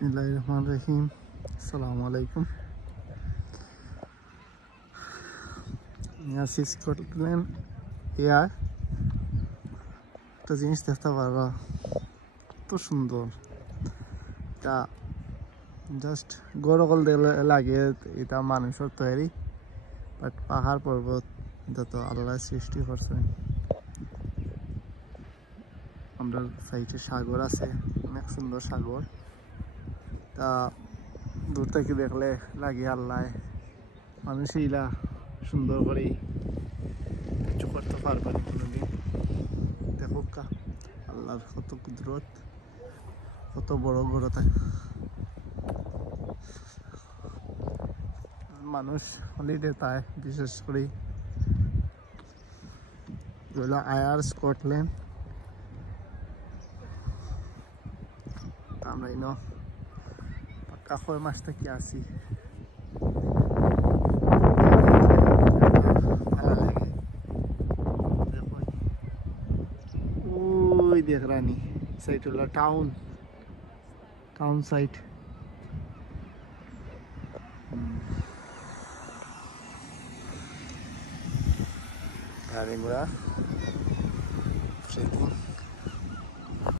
बिस्मिल्लाहिर्रहमानिर्रहीम। अस्सलामु अलैकुम। আছি স্কটল্যান্ড। এয়া একটা জিনিস দেখতে পারো, এত সুন্দর। এটা জাস্ট গরকল দেখলে লাগে এটা মানুষের তৈরি, বাট পাহাড় পর্বত এটা তো আল্লাহ সৃষ্টি করছে। আমরা সাইডে সাগর আছে, অনেক সুন্দর সাগর। তা দূর থেকে দেখলে লাগে আল্লাহ মানুষই ইলা সুন্দর করে কিছু করতে পারবে না কোনোদিন। দেখো আল্লাহর কত কুদরত, কত বড় বড় মানুষ হলিডে তাই বিশেষ করে আয়ার স্কটল্যান্ড। আমরা ইনো পাক্কা 6 মাস থেকে আছি। ওই দেখ রানী সাইড হলো টাউন সাইড। গাড়ি ঘোড়া ট্রেকিং